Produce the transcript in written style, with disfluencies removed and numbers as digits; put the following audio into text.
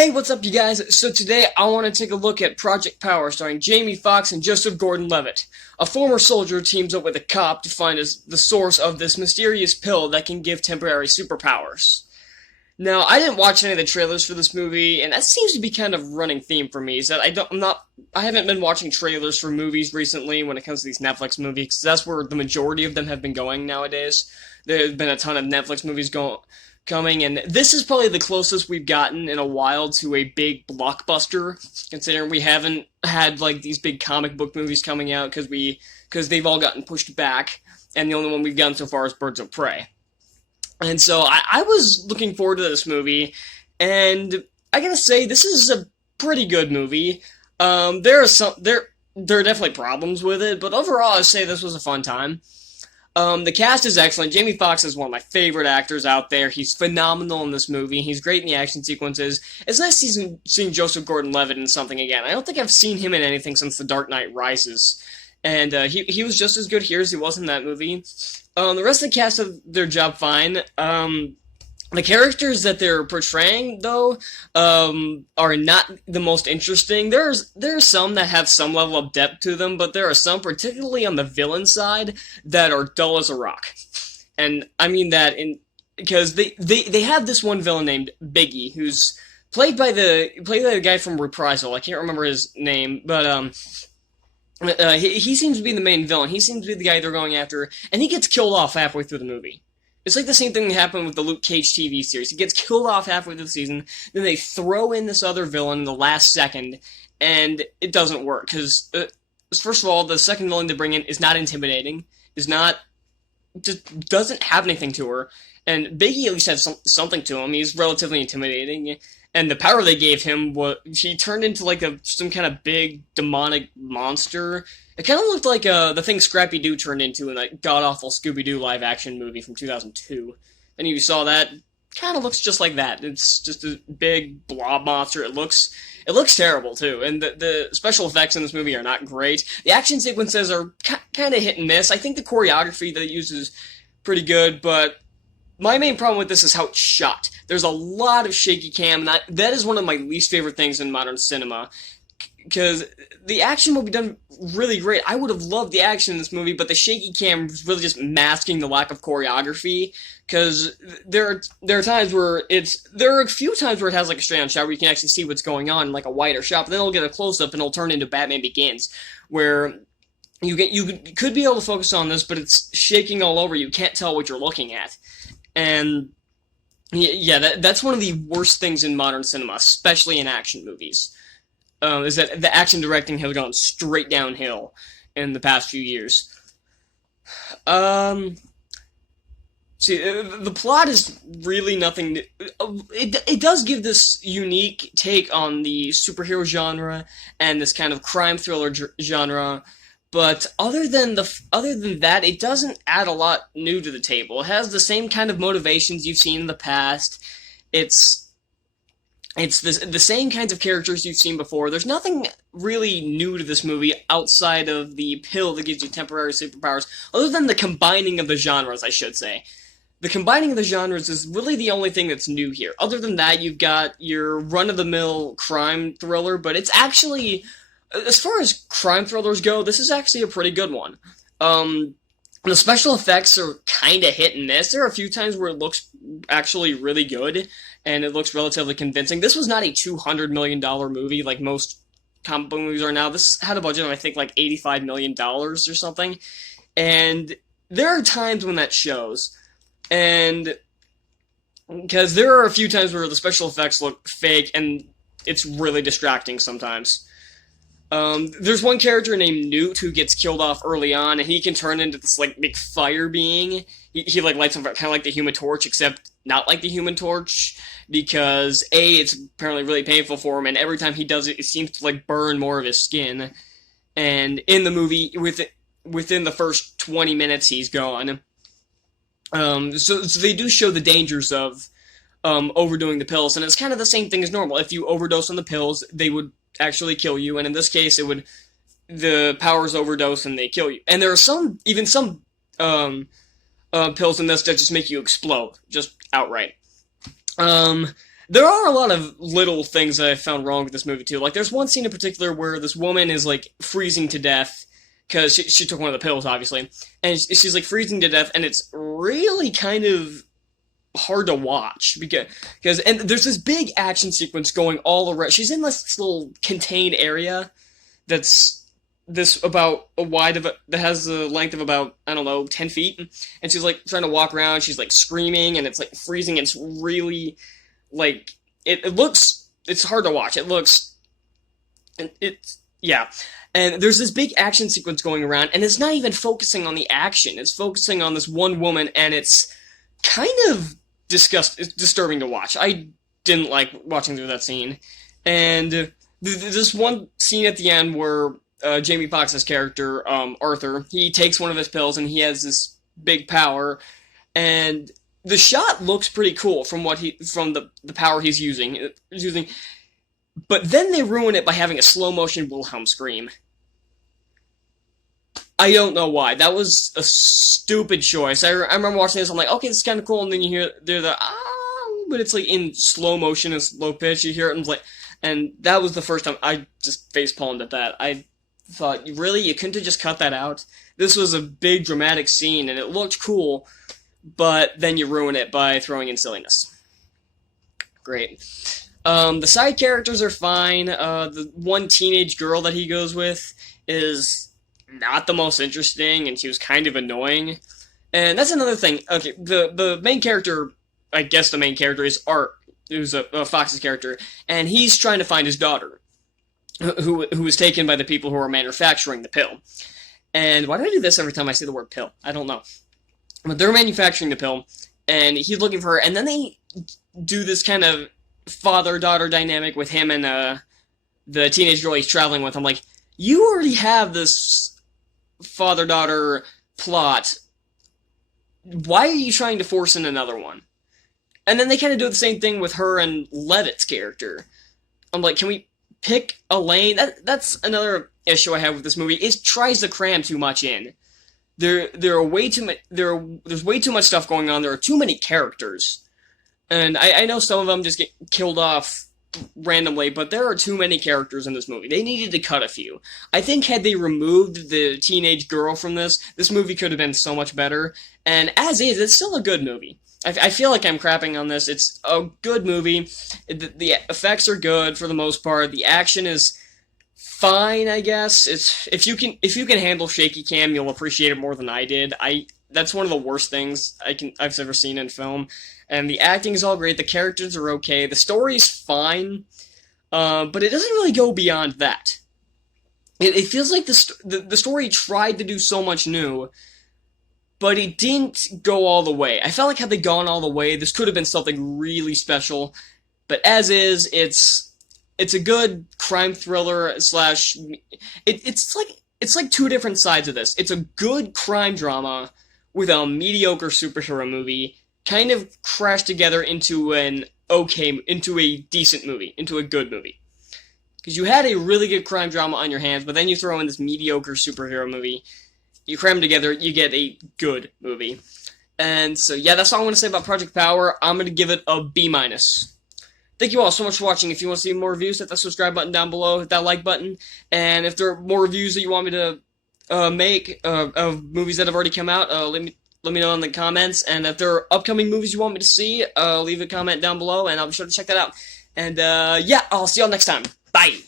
Hey, what's up, you guys? So today I want to take a look at Project Power, starring Jamie Foxx and Joseph Gordon-Levitt. A former soldier teams up with a cop to find the source of this mysterious pill that can give temporary superpowers. Now, I didn't watch any of the trailers for this movie, and that seems to be kind of a running theme for me. Is that I haven't been watching trailers for movies recently when it comes to these Netflix movies, because that's where the majority of them have been going nowadays. There have been a ton of Netflix movies coming, and this is probably the closest we've gotten in a while to a big blockbuster, considering we haven't had like these big comic book movies coming out because they've all gotten pushed back, and the only one we've gotten so far is Birds of Prey. And so I was looking forward to this movie, and I gotta say, this is a pretty good movie. There are definitely problems with it, but overall I'd say this was a fun time. The cast is excellent. Jamie Foxx is one of my favorite actors out there. He's phenomenal in this movie. He's great in the action sequences. It's nice seeing Joseph Gordon-Levitt in something again. I don't think I've seen him in anything since The Dark Knight Rises. And he was just as good here as he was in that movie. The rest of the cast did their job fine. The characters that they're portraying, though, are not the most interesting. There are some that have some level of depth to them, but there are some, particularly on the villain side, that are dull as a rock. And I mean that because they have this one villain named Biggie, who's played by the guy from Reprisal. I can't remember his name, but he seems to be the main villain. He seems to be the guy they're going after, and he gets killed off halfway through the movie. It's like the same thing that happened with the Luke Cage TV series. He gets killed off halfway through the season, then they throw in this other villain in the last second, and it doesn't work. Because, first of all, the second villain they bring in is not intimidating, just doesn't have anything to her, and Biggie at least has something to him. He's relatively intimidating, and the power they gave him he turned into like some kind of big demonic monster. It kind of looked like the thing Scrappy-Doo turned into in that god-awful Scooby-Doo live-action movie from 2002. And you saw that, kind of looks just like that. It's just a big blob monster. It looks terrible, too. And the special effects in this movie are not great. The action sequences are kind of hit and miss. I think the choreography that it uses is pretty good, but my main problem with this is how it's shot. There's a lot of shaky cam, and that is one of my least favorite things in modern cinema. Because the action will be done really great. I would have loved the action in this movie, but the shaky cam is really just masking the lack of choreography. Because there are times where there are a few times where it has like a straight on shot where you can actually see what's going on in like a wider shot, but then it'll get a close up and it'll turn into Batman Begins, where you could be able to focus on this, but it's shaking all over. You can't tell what you're looking at, and yeah, that's one of the worst things in modern cinema, especially in action movies. Is that the action directing has gone straight downhill in the past few years. See, the plot is really nothing. It does give this unique take on the superhero genre and this kind of crime thriller genre, but other than that, it doesn't add a lot new to the table. It has the same kind of motivations you've seen in the past. It's the same kinds of characters you've seen before. There's nothing really new to this movie outside of the pill that gives you temporary superpowers, other than the combining of the genres, I should say. The combining of the genres is really the only thing that's new here. Other than that, you've got your run-of-the-mill crime thriller, but it's actually, as far as crime thrillers go, this is actually a pretty good one. The special effects are kind of hit and miss. There are a few times where it looks actually really good, and it looks relatively convincing. This was not a $200 million movie like most comic book movies are now. This had a budget of, I think, like $85 million or something. And there are times when that shows. And because there are a few times where the special effects look fake, and it's really distracting sometimes. There's one character named Newt who gets killed off early on, and he can turn into this, like, big fire being. He like, lights on fire, kind of like the Human Torch, except not like the Human Torch, because, A, it's apparently really painful for him, and every time he does it, it seems to, like, burn more of his skin. And in the movie, within the first 20 minutes, he's gone. So they do show the dangers of overdoing the pills, and it's kind of the same thing as normal. If you overdose on the pills, they would actually kill you, and in this case, the powers overdose and they kill you. And there are some pills in this that just make you explode, just outright. There are a lot of little things that I found wrong with this movie too. Like there's one scene in particular where this woman is like freezing to death because she took one of the pills, obviously, and she's like freezing to death, and it's really kind of hard to watch because and there's this big action sequence going all around. She's in this little contained area that's this about a wide of that has a length of about, I don't know, 10 feet, and she's like trying to walk around. She's like screaming, and it's like freezing. And it's really like it looks. It's hard to watch. It looks. It's yeah. And there's this big action sequence going around, and it's not even focusing on the action. It's focusing on this one woman, and it's kind of it's disturbing to watch. I didn't like watching through that scene. And this one scene at the end where Jamie Foxx's character, Arthur, he takes one of his pills, and he has this big power, and the shot looks pretty cool from the power he's using. But then they ruin it by having a slow motion Wilhelm scream. I don't know why. That was a stupid choice. I remember watching this, I'm like, okay, this is kind of cool, and then you hear the but it's like in slow motion and slow pitch. You hear it, and like, and that was the first time I just facepalmed at that. I thought, really, you couldn't have just cut that out? This was a big dramatic scene, and it looked cool, but then you ruin it by throwing in silliness. Great. The side characters are fine. The one teenage girl that he goes with is not the most interesting, and she was kind of annoying. And that's another thing. Okay, the main character, I guess the main character is Art, who's a Fox's character, and he's trying to find his daughter, who was taken by the people who are manufacturing the pill. And why do I do this every time I say the word pill? I don't know. But they're manufacturing the pill, and he's looking for her, and then they do this kind of father-daughter dynamic with him and the teenage girl he's traveling with. I'm like, you already have this father-daughter plot. Why are you trying to force in another one? And then they kind of do the same thing with her and Levitt's character. I'm like, can we pick a lane? That's another issue I have with this movie. It tries to cram too much in. There are way too much. There's way too much stuff going on. There are too many characters, and I know some of them just get killed off randomly, but there are too many characters in this movie. They needed to cut a few. I think had they removed the teenage girl from this movie could have been so much better. And as is, it's still a good movie. I feel like I'm crapping on this. It's a good movie. The effects are good for the most part. The action is fine, I guess. It's if you can handle shaky cam, you'll appreciate it more than I did. That's one of the worst things I've ever seen in film. And the acting is all great. The characters are okay. The story's fine, but it doesn't really go beyond that. It feels like the story tried to do so much new, but it didn't go all the way. I felt like had they gone all the way, this could have been something really special. But as is, it's a good crime thriller slash. It's like two different sides of this. It's a good crime drama with a mediocre superhero movie, kind of crashed together into a decent movie, into a good movie. Because you had a really good crime drama on your hands, but then you throw in this mediocre superhero movie, you cram them together, you get a good movie. And so, yeah, that's all I want to say about Project Power. I'm going to give it a B-. Thank you all so much for watching. If you want to see more reviews, hit that subscribe button down below, hit that like button, and if there are more reviews that you want me to make of movies that have already come out, let me know in the comments. And if there are upcoming movies you want me to see, leave a comment down below, and I'll be sure to check that out. And yeah, I'll see y'all next time. Bye!